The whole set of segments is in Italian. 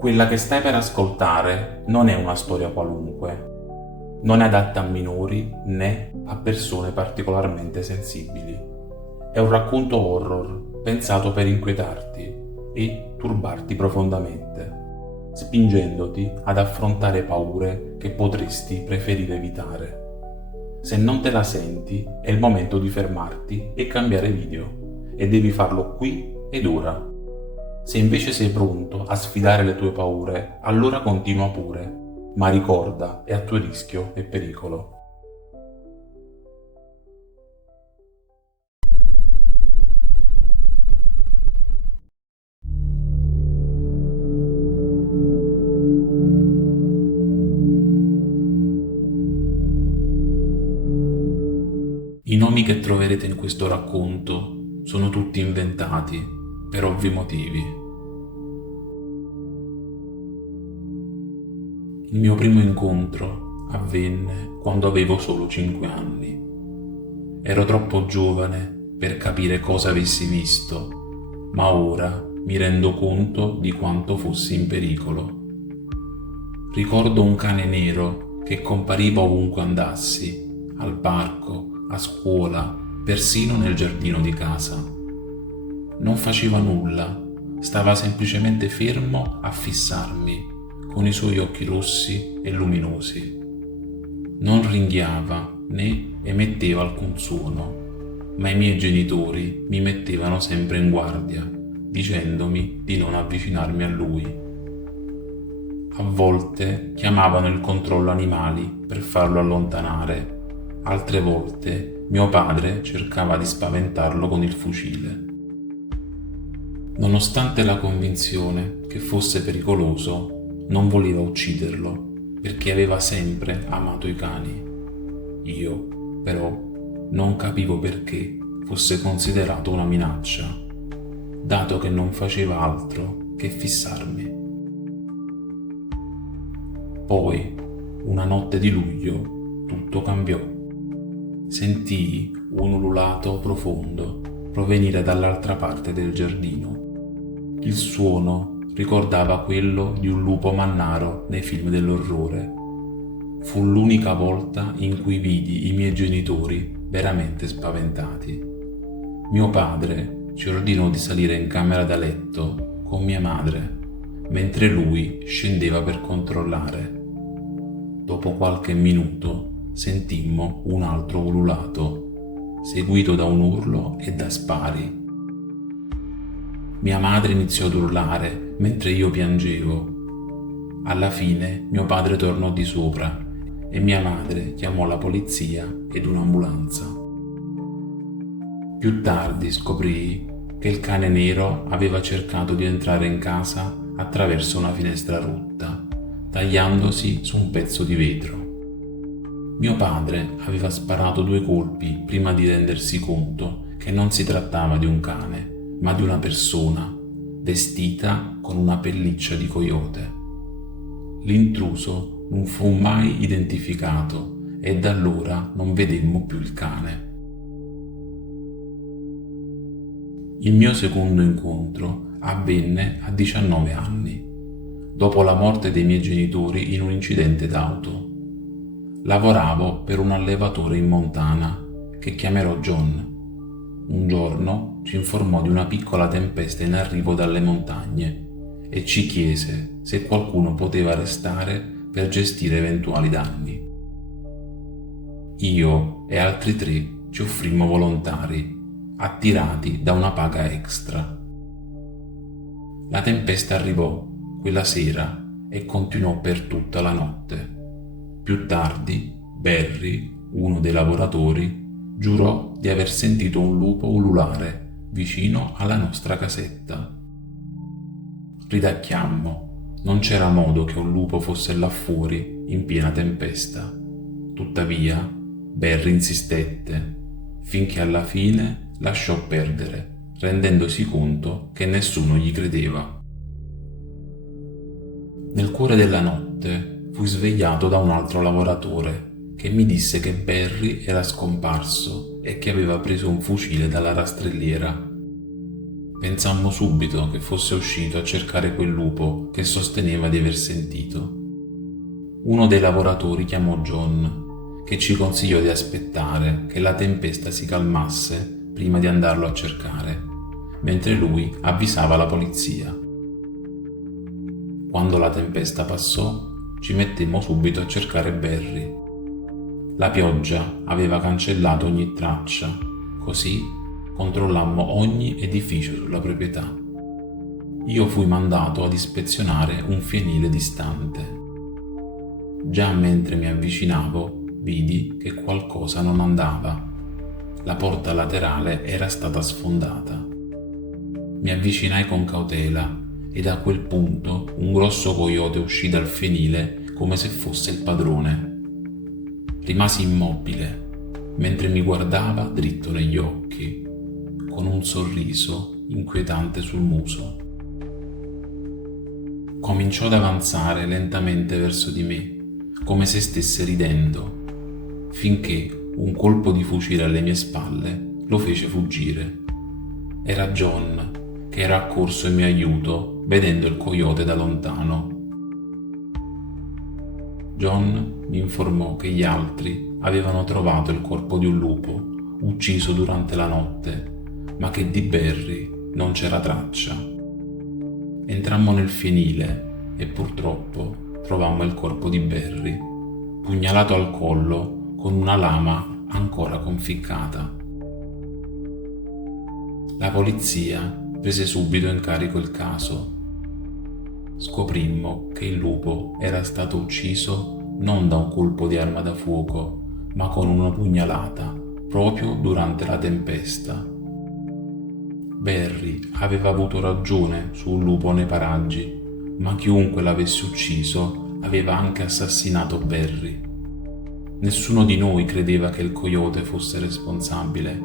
Quella che stai per ascoltare non è una storia qualunque, non è adatta a minori né a persone particolarmente sensibili. È un racconto horror pensato per inquietarti e turbarti profondamente, spingendoti ad affrontare paure che potresti preferire evitare. Se non te la senti, è il momento di fermarti e cambiare video, e devi farlo qui ed ora. Se invece sei pronto a sfidare le tue paure, allora continua pure, ma ricorda, è a tuo rischio e pericolo. I nomi che troverete in questo racconto sono tutti inventati per ovvi motivi. Il mio primo incontro avvenne quando avevo solo 5 anni. Ero troppo giovane per capire cosa avessi visto, ma ora mi rendo conto di quanto fossi in pericolo. Ricordo un cane nero che compariva ovunque andassi, al parco, a scuola, persino nel giardino di casa. Non faceva nulla, stava semplicemente fermo a fissarmi, con i suoi occhi rossi e luminosi. Non ringhiava né emetteva alcun suono, ma i miei genitori mi mettevano sempre in guardia, dicendomi di non avvicinarmi a lui. A volte chiamavano il controllo animali per farlo allontanare, altre volte mio padre cercava di spaventarlo con il fucile. Nonostante la convinzione che fosse pericoloso, non voleva ucciderlo perché aveva sempre amato i cani. Io, però, non capivo perché fosse considerato una minaccia, dato che non faceva altro che fissarmi. Poi, una notte di luglio, tutto cambiò. Sentii un ululato profondo provenire dall'altra parte del giardino. Il suono ricordava quello di un lupo mannaro nei film dell'orrore. Fu l'unica volta in cui vidi i miei genitori veramente spaventati. Mio padre ci ordinò di salire in camera da letto con mia madre, mentre lui scendeva per controllare. Dopo qualche minuto sentimmo un altro ululato, seguito da un urlo e da spari. Mia madre iniziò ad urlare mentre io piangevo. Alla fine mio padre tornò di sopra e mia madre chiamò la polizia ed un'ambulanza. Più tardi scoprii che il cane nero aveva cercato di entrare in casa attraverso una finestra rotta, tagliandosi su un pezzo di vetro. Mio padre aveva sparato 2 colpi prima di rendersi conto che non si trattava di un cane, ma di una persona, vestita con una pelliccia di coyote. L'intruso non fu mai identificato e da allora non vedemmo più il cane. Il mio secondo incontro avvenne a 19 anni, dopo la morte dei miei genitori in un incidente d'auto. Lavoravo per un allevatore in Montana che chiamerò John. Un giorno ci informò di una piccola tempesta in arrivo dalle montagne e ci chiese se qualcuno poteva restare per gestire eventuali danni. Io e altri 3 ci offrimmo volontari, attirati da una paga extra. La tempesta arrivò quella sera e continuò per tutta la notte. Più tardi, Barry, uno dei lavoratori, giurò di aver sentito un lupo ululare vicino alla nostra casetta. Ridacchiammo, non c'era modo che un lupo fosse là fuori in piena tempesta. Tuttavia, Barry insistette, finché alla fine lasciò perdere, rendendosi conto che nessuno gli credeva. Nel cuore della notte fui svegliato da un altro lavoratore che mi disse che Barry era scomparso e che aveva preso un fucile dalla rastrelliera. Pensammo subito che fosse uscito a cercare quel lupo che sosteneva di aver sentito. Uno dei lavoratori chiamò John, che ci consigliò di aspettare che la tempesta si calmasse prima di andarlo a cercare, mentre lui avvisava la polizia. Quando la tempesta passò, ci mettemmo subito a cercare Barry. La pioggia aveva cancellato ogni traccia, così controllammo ogni edificio sulla proprietà. Io fui mandato ad ispezionare un fienile distante. Già mentre mi avvicinavo, vidi che qualcosa non andava. La porta laterale era stata sfondata. Mi avvicinai con cautela e a quel punto un grosso coyote uscì dal fienile come se fosse il padrone. Rimasi immobile mentre mi guardava dritto negli occhi, con un sorriso inquietante sul muso. Cominciò ad avanzare lentamente verso di me, come se stesse ridendo, finché un colpo di fucile alle mie spalle lo fece fuggire. Era John, che era accorso in mio aiuto vedendo il coyote da lontano. John mi informò che gli altri avevano trovato il corpo di un lupo ucciso durante la notte, ma che di Barry non c'era traccia. Entrammo nel fienile e purtroppo trovammo il corpo di Barry, pugnalato al collo con una lama ancora conficcata. La polizia prese subito in carico il caso. Scoprimmo che il lupo era stato ucciso non da un colpo di arma da fuoco, ma con una pugnalata proprio durante la tempesta. Barry aveva avuto ragione su un lupo nei paraggi, ma chiunque l'avesse ucciso aveva anche assassinato Barry. Nessuno di noi credeva che il coyote fosse responsabile,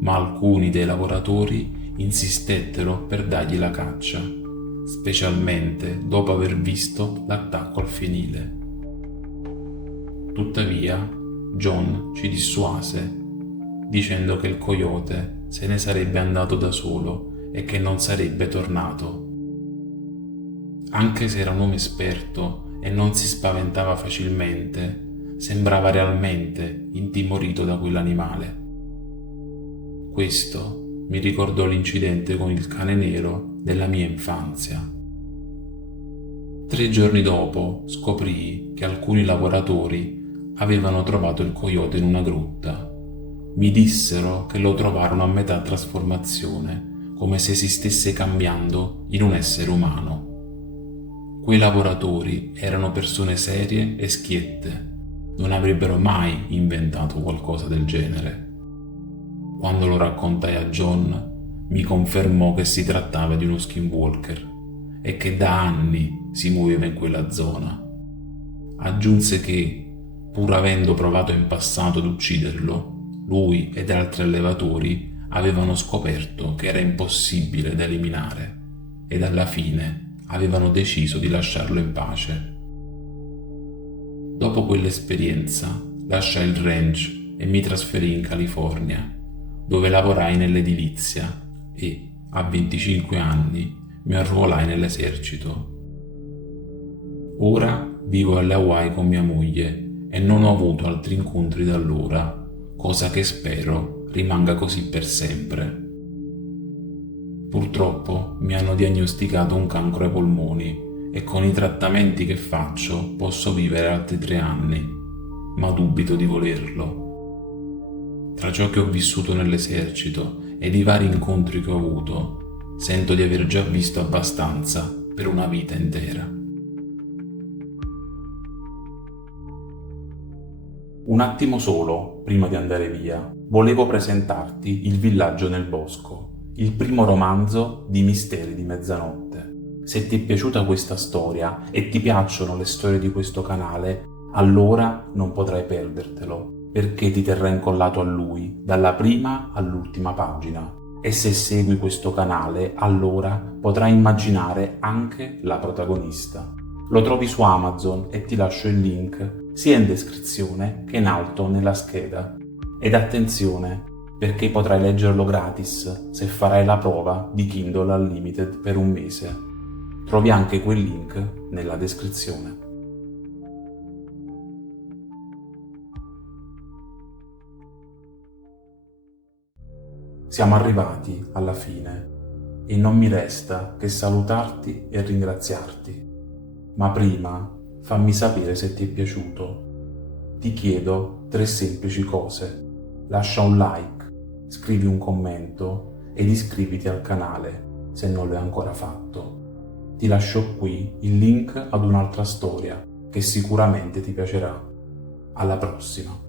ma alcuni dei lavoratori insistettero per dargli la caccia, specialmente dopo aver visto l'attacco al fienile. Tuttavia, John ci dissuase, dicendo che il coyote se ne sarebbe andato da solo e che non sarebbe tornato. Anche se era un uomo esperto e non si spaventava facilmente, sembrava realmente intimorito da quell'animale. Questo mi ricordò l'incidente con il cane nero della mia infanzia. 3 giorni dopo scoprii che alcuni lavoratori avevano trovato il coyote in una grotta. Mi dissero che lo trovarono a metà trasformazione, come se si stesse cambiando in un essere umano. Quei lavoratori erano persone serie e schiette, non avrebbero mai inventato qualcosa del genere. Quando lo raccontai a John, mi confermò che si trattava di uno skinwalker e che da anni si muoveva in quella zona. Aggiunse che, pur avendo provato in passato ad ucciderlo, lui ed altri allevatori avevano scoperto che era impossibile da eliminare ed alla fine avevano deciso di lasciarlo in pace. Dopo quell'esperienza lasciai il ranch e mi trasferii in California, dove lavorai nell'edilizia e, a 25 anni, mi arruolai nell'esercito. Ora vivo alle Hawaii con mia moglie e non ho avuto altri incontri da allora, cosa che spero rimanga così per sempre. Purtroppo mi hanno diagnosticato un cancro ai polmoni e con i trattamenti che faccio posso vivere altri 3 anni, ma dubito di volerlo. Tra ciò che ho vissuto nell'esercito ed i vari incontri che ho avuto, sento di aver già visto abbastanza per una vita intera. Un attimo solo, prima di andare via, volevo presentarti Il villaggio nel bosco, il primo romanzo di Misteri di mezzanotte. Se ti è piaciuta questa storia e ti piacciono le storie di questo canale, allora non potrai perdertelo, perché ti terrà incollato a lui, dalla prima all'ultima pagina. E se segui questo canale, allora potrai immaginare anche la protagonista. Lo trovi su Amazon e ti lascio il link sia in descrizione che in alto nella scheda. Ed attenzione, perché potrai leggerlo gratis se farai la prova di Kindle Unlimited per un mese. Trovi anche quel link nella descrizione. Siamo arrivati alla fine e non mi resta che salutarti e ringraziarti. Ma prima fammi sapere se ti è piaciuto. Ti chiedo 3 semplici cose. Lascia un like, scrivi un commento ed iscriviti al canale se non l'hai ancora fatto. Ti lascio qui il link ad un'altra storia che sicuramente ti piacerà. Alla prossima!